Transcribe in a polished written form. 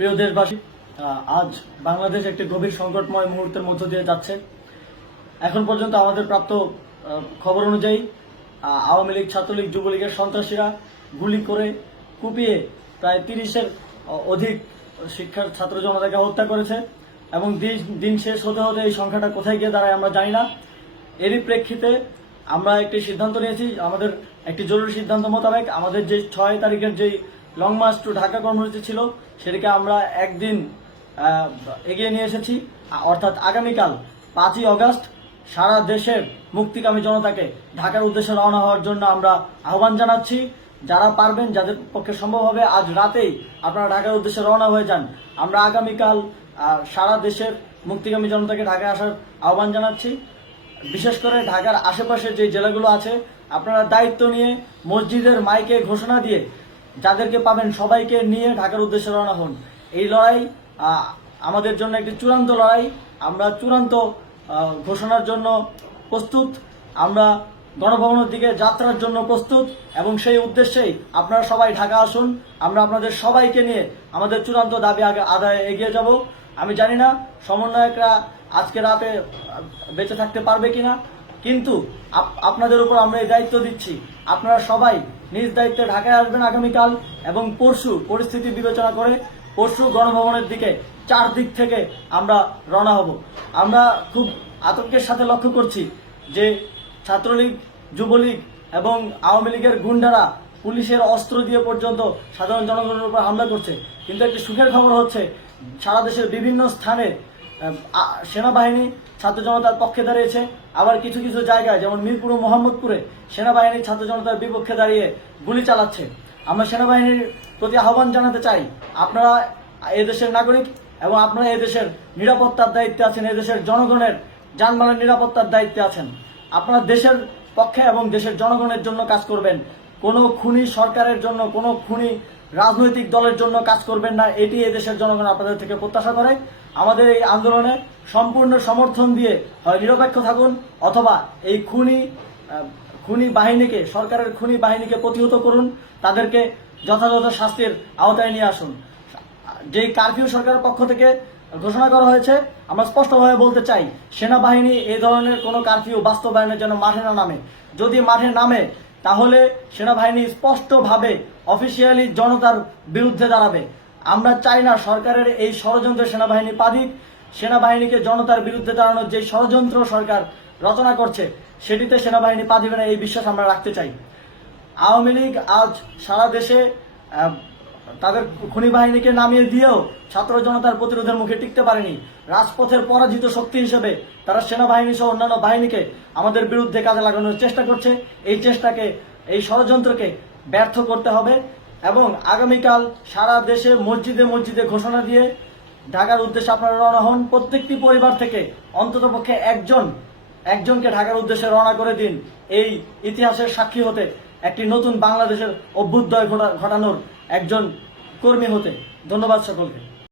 প্রিয় দেশবাসী, আজ বাংলাদেশ একটি গভীর সংকটময় মুহূর্তের মধ্য দিয়ে যাচ্ছে। এখন পর্যন্ত আমাদের প্রাপ্ত খবর অনুযায়ী আওয়ামী লীগ, ছাত্রলীগ, যুবলীগের সন্ত্রাসীরা গুলি করে কুপিয়ে প্রায় 30-এর অধিক শিক্ষার ছাত্র জনতাকে হত্যা করেছে এবং দিন শেষ হতে হতে এই সংখ্যাটা কোথায় গিয়ে দাঁড়ায় আমরা জানি না। এরই প্রেক্ষিতে আমরা একটি সিদ্ধান্ত নিয়েছি। আমাদের একটি জরুরি সিদ্ধান্ত মোতাবেক আমাদের যে 6 তারিখের যে লং মার্চ টু ঢাকা কর্মসূচি ছিল সেটাকে আমরা একদিন এগিয়ে নিয়ে এসেছি। অর্থাৎ আগামীকাল 5ই অগস্ট সারা দেশের মুক্তিকামী জনতাকে ঢাকার উদ্দেশ্যে রওনা হওয়ার জন্য আমরা আহ্বান জানাচ্ছি। যারা পারবেন, যাদের পক্ষে সম্ভব হবে, আজ রাতেই আপনারা ঢাকার উদ্দেশ্যে রওনা হয়ে যান। আমরা আগামীকাল সারা দেশের মুক্তিকামী জনতাকে ঢাকায় আসার আহ্বান জানাচ্ছি। বিশেষ করে ঢাকার আশেপাশের যে জেলাগুলো আছে, আপনারা দায়িত্ব নিয়ে মসজিদের মাইকে ঘোষণা দিয়ে যাদেরকে পাবেন সবাইকে নিয়ে ঢাকার উদ্দেশ্যে রওনা হন। এই লড়াই আমাদের জন্য একটি চূড়ান্ত লড়াই। আমরা চূড়ান্ত ঘোষণার জন্য প্রস্তুত। আমরা গণভবনের দিকে যাত্রার জন্য প্রস্তুত এবং সেই উদ্দেশ্যেই আপনারা সবাই ঢাকা আসুন। আমরা আপনাদের সবাইকে নিয়ে আমাদের চূড়ান্ত দাবি আদায়ে এগিয়ে যাব। আমি জানি না সমন্বয়করা আজকে রাতে বেঁচে থাকতে পারবে কিনা, কিন্তু আপনাদের উপর আমরা এই দায়িত্ব দিচ্ছি। আপনারা সবাই নিজ দায়িত্বে ঢাকায় আসবেন আগামীকাল এবং পরশু পরিস্থিতি বিবেচনা করে পরশু গণভবনের দিকে 4 দিক থেকে আমরা রওনা হব। আমরা খুব আতঙ্কের সাথে লক্ষ্য করছি যে ছাত্রলীগ, যুবলীগ এবং আওয়ামী লীগের গুন্ডারা পুলিশের অস্ত্র দিয়ে পর্যন্ত সাধারণ জনগণের উপর হামলা করছে। কিন্তু একটি সুখের খবর হচ্ছে, সারা দেশের বিভিন্ন স্থানে সেনাবাহিনী ছাত্র জনতার পক্ষে দাঁড়িয়েছে। আবার কিছু কিছু জায়গায় যেমন মিরপুর ও মোহাম্মদপুরে সেনাবাহিনী ছাত্র জনতার বিপক্ষে দাঁড়িয়ে গুলি চালাচ্ছে। আমরা সেনাবাহিনীর প্রতি আহ্বান জানাতে চাই, আপনারা এদেশের নাগরিক এবং আপনারা এদেশের নিরাপত্তার দায়িত্বে আছেন, এদেশের জনগণের যানবাহনের নিরাপত্তার দায়িত্বে আছেন। আপনারা দেশের পক্ষে এবং দেশের জনগণের জন্য কাজ করবেন। কোনো খুনি সরকারের জন্য, কোনো খুনি রাজনৈতিক দলের জন্য কাজ করবেন না। এটি এদেশের জনগণ আপনাদের থেকে প্রত্যাশা করে। আমাদের এই আন্দোলনে সম্পূর্ণ সমর্থন দিয়ে হয় নিরপেক্ষ থাকুন, অথবা এই খুনি বাহিনীকে, সরকারের খুনি বাহিনীকে প্রতিহত করুন, তাদেরকে যথাযথ শাস্তির আওতায় নিয়ে আসুন। যেই কারফিউ সরকারের পক্ষ থেকে ঘোষণা করা হয়েছে, আমরা স্পষ্টভাবে বলতে চাই, সেনাবাহিনী এই ধরনের কোনো কারফিউ বাস্তবায়নের জন্য মাঠে না নামে। যদি মাঠে নামে তাহলে সেনাবাহিনী স্পষ্টভাবে অফিসিয়ালি জনতার বিরুদ্ধে দাঁড়াবে। আমরা চাই না সরকারের এই ষড়যন্ত্রে সেনাবাহিনী পা দিক। সেনাবাহিনীকে জনতার বিরুদ্ধে দাঁড়ানোর যে ষড়যন্ত্র সরকার রচনা করছে সেটিতে সেনাবাহিনী পা দিবে না, এই বিশ্বাস আমরা রাখতে চাই। আওয়ামী লীগ আজ সারা দেশে তাদের খুনি বাহিনীকে নামিয়ে দিয়েও ছাত্র জনতার প্রতিরোধের মুখে টিকতে পারেনি। রাজপথের পরাজিত শক্তি হিসেবে তারা সেনাবাহিনী সহ অন্যান্য বাহিনীকে আমাদের বিরুদ্ধে কাজে লাগানোর চেষ্টা করছে। এই চেষ্টাকে, এই ষড়যন্ত্রকে ব্যর্থ করতে হবে এবং আগামীকাল সারা দেশে মসজিদে মসজিদে ঘোষণা দিয়ে ঢাকার উদ্দেশ্যে আপনারা রওনা হন। প্রত্যেকটি পরিবার থেকে অন্ততপক্ষে একজনকে ঢাকার উদ্দেশ্যে রওনা করে দিন, এই ইতিহাসের সাক্ষী হতে, একটি নতুন বাংলাদেশের অভ্যুদয় ঘটানোর একজন কর্মী হতে। ধন্যবাদ সকলকে।